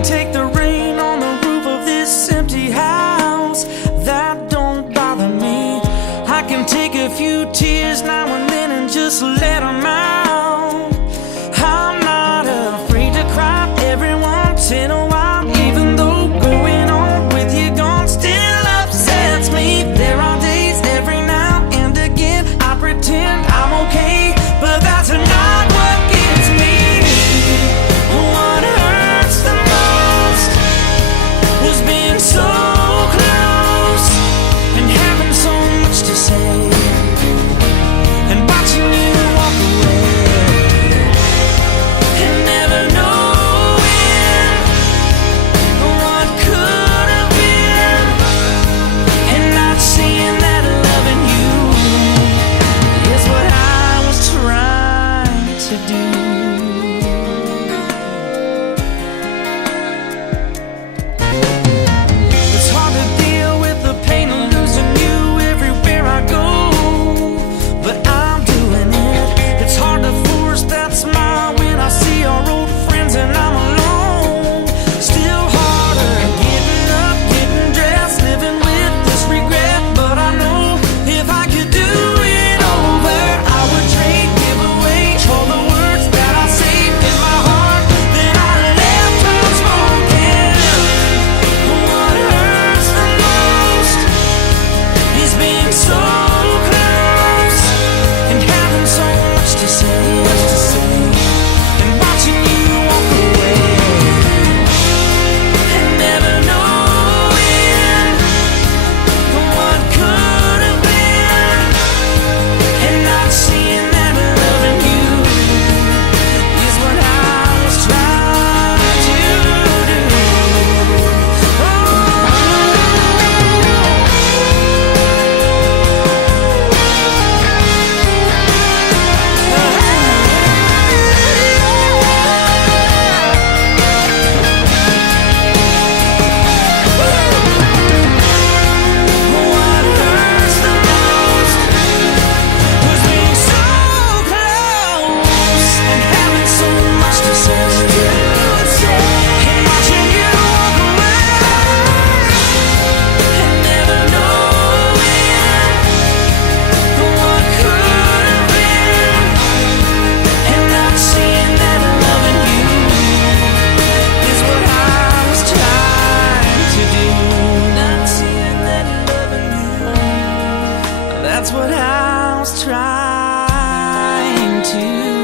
can take the rain on the roof of this empty house. That don't bother me. I can take a few tears now and then and just let them out. I'm not afraid to cry every once in a while, even though going on with you gone still upsets me. There are days every now and again I pretend I'm okay, but that's not what gets me. What hurts the most was being so close and having so much to say, and watching you walk away, and never knowing what could have been, and not seeing that loving you is what I was trying to do. It's hard to deal with the pain of losing you everywhere I go, but I'm doing it. It's hard to force that smile when I see our old friends and I'm alone. Still harder getting up, getting dressed, living with this regret. But I know if I could do it over, I would trade, give away all the words that I saved in my heart, then I left unspoken. What hurts the most is being so close and having so much to say, and watching you walk away, and never knowing what could have been, and not seeing that loving you is what I was trying to do. What hurts the most was being so close and having so much to say, and watching you walk away, and never knowing what could have been, and not seeing that loving you is what I was trying to do. Not seeing that loving you, that's what I was trying to do.